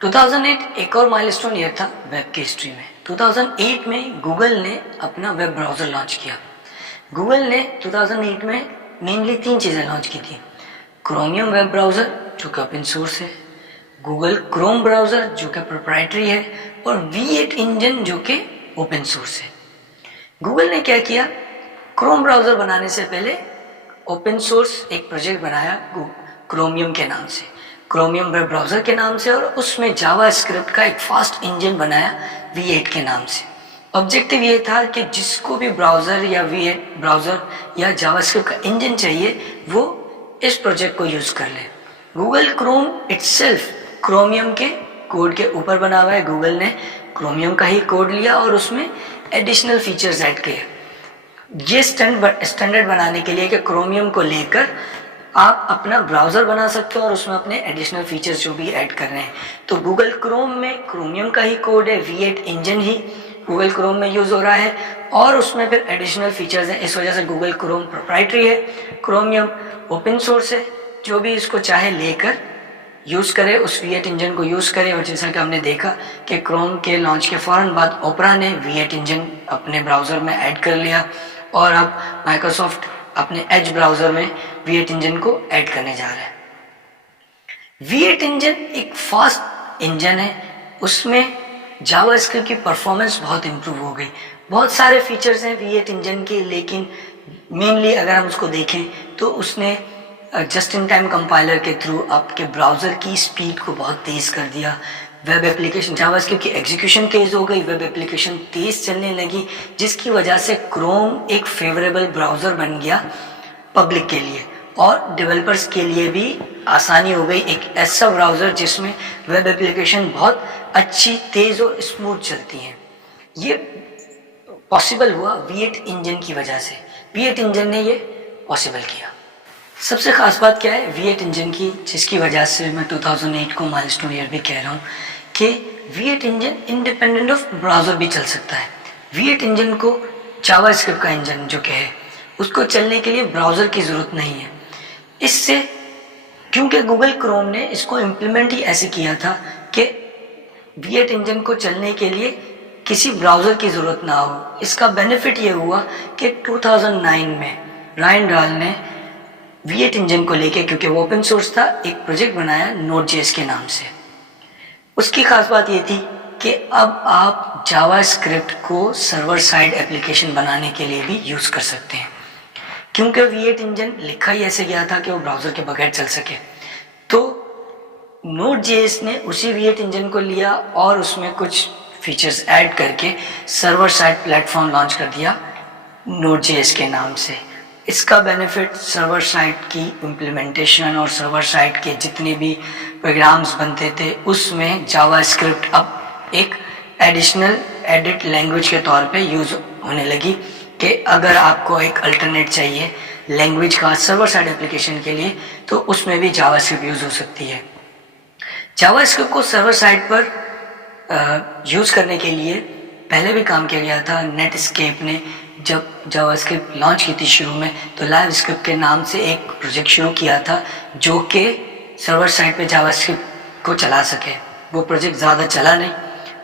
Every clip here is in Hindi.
2008 एक और माइलस्टोन ईयर था वेब की हिस्ट्री में। 2008 में गूगल ने अपना वेब ब्राउज़र लॉन्च किया। गूगल ने 2008 में मेनली 3 चीज़ें लॉन्च की थी। क्रोमियम वेब ब्राउज़र जो कि ओपन सोर्स है, गूगल क्रोम ब्राउज़र जो कि प्रोप्राइटरी है, और V8 इंजन जो कि ओपन सोर्स है। गूगल ने क्या किया, क्रोम ब्राउज़र बनाने से पहले ओपन सोर्स एक प्रोजेक्ट बनाया क्रोमियम के नाम से, क्रोमियम वेब ब्राउज़र के नाम से, और उसमें जावास्क्रिप्ट का एक फास्ट इंजन बनाया V8 के नाम से। ऑब्जेक्टिव ये था कि जिसको भी ब्राउज़र या V8 ब्राउज़र या जावास्क्रिप्ट का इंजन चाहिए वो इस प्रोजेक्ट को यूज़ कर ले। गूगल क्रोम इटसेल्फ क्रोमियम के कोड के ऊपर बना हुआ है। गूगल ने क्रोमियम का ही कोड लिया और उसमें एडिशनल फीचर्स ऐड किए। ये स्टैंडर्ड बनाने के लिए कि क्रोमियम को लेकर आप अपना ब्राउज़र बना सकते हो और उसमें अपने एडिशनल फीचर्स जो भी ऐड कर रहे हैं। तो गूगल क्रोम में क्रोमियम का ही कोड है, V8 इंजन ही गूगल क्रोम में यूज़ हो रहा है और उसमें फिर एडिशनल फीचर्स हैं। इस वजह से गूगल क्रोम प्रोप्राइटरी है, क्रोमियम ओपन सोर्स है। जो भी इसको चाहे लेकर यूज़ करे, उस V8 इंजन को यूज़ करे। और जैसा कि हमने देखा कि क्रोम के लॉन्च के फ़ौरन बाद ओपरा ने V8 इंजन अपने ब्राउज़र में ऐड कर लिया और अब माइक्रोसॉफ्ट अपने एज ब्राउज़र में V8 इंजन को ऐड करने जा रहा है। V8 इंजन एक फास्ट इंजन है, उसमें जावास्क्रिप्ट की परफॉर्मेंस बहुत इम्प्रूव हो गई। बहुत सारे फीचर्स हैं V8 इंजन के, लेकिन मेनली अगर हम उसको देखें तो उसने जस्ट इन टाइम कंपाइलर के थ्रू आपके ब्राउज़र की स्पीड को बहुत तेज़ कर दिया। वेब एप्लीकेशन जावास्क्रिप्ट की एग्जीक्यूशन तेज़ हो गई, वेब एप्लीकेशन तेज़ चलने लगी, जिसकी वजह से क्रोम एक फेवरेबल ब्राउज़र बन गया पब्लिक के लिए और डेवलपर्स के लिए भी आसानी हो गई। एक ऐसा ब्राउज़र जिसमें वेब एप्लीकेशन बहुत अच्छी, तेज़ और स्मूथ चलती हैं। ये पॉसिबल हुआ V8 इंजन की वजह से। V8 इंजन ने ये पॉसिबल किया। सबसे ख़ास बात क्या है V8 इंजन की, जिसकी वजह से मैं 2008 को माइलस्टोन ईयर भी कह रहा हूँ कि V8 engine independent of browser भी चल सकता है। V8 इंजन को जावास्क्रिप्ट का इंजन जो कि है उसको चलने के लिए ब्राउज़र की ज़रूरत नहीं है। इससे क्योंकि गूगल क्रोम ने इसको इम्प्लीमेंट ही ऐसे किया था कि V8 इंजन को चलने के लिए किसी ब्राउज़र की ज़रूरत ना हो। इसका बेनिफिट ये हुआ कि 2009 में रायन डाल ने V8 इंजन को लेके, क्योंकि वो ओपन सोर्स था, एक प्रोजेक्ट बनाया Node.js के नाम से। उसकी खास बात ये थी कि अब आप जावास्क्रिप्ट को सर्वर साइड एप्लीकेशन बनाने के लिए भी यूज़ कर सकते हैं, क्योंकि V8 इंजन लिखा ही ऐसे गया था कि वो ब्राउज़र के बगैर चल सके। तो Node.js ने उसी V8 इंजन को लिया और उसमें कुछ फीचर्स ऐड करके सर्वर साइड प्लेटफॉर्म लॉन्च कर दिया Node.js के नाम से। इसका बेनिफिट सर्वर साइड की इम्प्लीमेंटेशन और सर्वर साइड के जितने भी प्रोग्राम्स बनते थे उसमें जावास्क्रिप्ट अब एक एडिशनल एडिट लैंग्वेज के तौर पे यूज़ होने लगी कि अगर आपको एक अल्टरनेट चाहिए लैंग्वेज का सर्वर साइड एप्लीकेशन के लिए तो उसमें भी जावास्क्रिप्ट यूज़ हो सकती है। जावास्क्रिप्ट को सर्वर साइड पर यूज़ करने के लिए पहले भी काम किया गया था। नेटस्केप ने जब जावास्क्रिप्ट लॉन्च की थी शुरू में, तो लाइवस्क्रिप्ट के नाम से एक प्रोजेक्ट शुरू किया था जो कि सर्वर साइड पे जावास्क्रिप्ट को चला सके। वो प्रोजेक्ट ज़्यादा चला नहीं,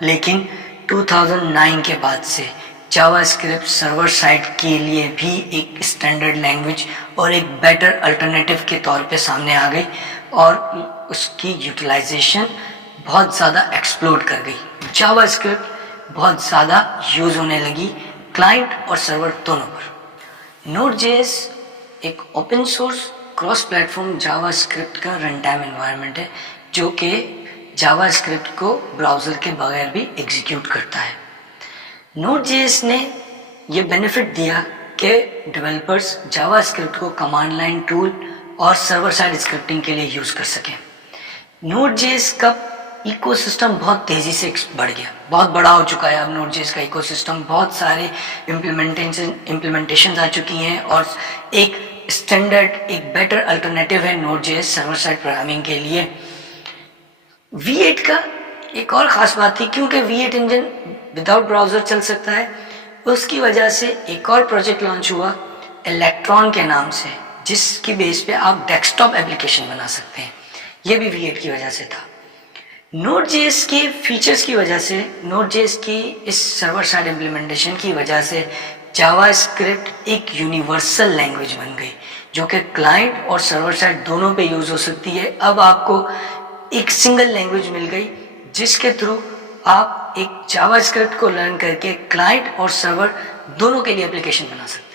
लेकिन 2009 के बाद से जावास्क्रिप्ट सर्वर साइड के लिए भी एक स्टैंडर्ड लैंग्वेज और एक बेटर अल्टरनेटिव के तौर पे सामने आ गई और उसकी यूटिलाइजेशन बहुत ज़्यादा एक्सप्लोड कर गई। जावास्क्रिप्ट बहुत ज़्यादा यूज़ होने लगी क्लाइंट और सर्वर दोनों पर। Node.js एक open source cross platform JavaScript का रन टाइम एनवायरनमेंट है जो कि जावास्क्रिप्ट को ब्राउज़र के बगैर भी एग्जीक्यूट करता है। Node.js ने ये बेनिफिट दिया कि डेवलपर्स जावास्क्रिप्ट को कमांड लाइन टूल और सर्वर साइड स्क्रिप्टिंग के लिए यूज़ कर सकें। Node.js का इकोसिस्टम बहुत तेज़ी से बढ़ गया, बहुत बड़ा हो चुका है अब Node.js का इकोसिस्टम। बहुत सारे इम्प्लीमेंटेशन आ चुकी हैं और एक स्टैंडर्ड, एक बेटर अल्टरनेटिव है Node.js सर्वर साइड प्रोग्रामिंग के लिए। V8 का एक और ख़ास बात थी, क्योंकि V8 इंजन विदाउट ब्राउज़र चल सकता है, उसकी वजह से एक और प्रोजेक्ट लॉन्च हुआ इलेक्ट्रॉन के नाम से, जिसकी बेस पे आप डेस्कटॉप एप्लीकेशन बना सकते हैं। ये भी V8 की वजह से था। Node.js के फीचर्स की वजह से, Node.js की इस सर्वर साइड इम्प्लीमेंटेशन की वजह से जावास्क्रिप्ट एक यूनिवर्सल लैंग्वेज बन गई जो कि क्लाइंट और सर्वर साइड दोनों पे यूज हो सकती है। अब आपको एक सिंगल लैंग्वेज मिल गई जिसके थ्रू आप एक जावास्क्रिप्ट को लर्न करके क्लाइंट और सर्वर दोनों के लिए एप्लीकेशन बना सकते हैं।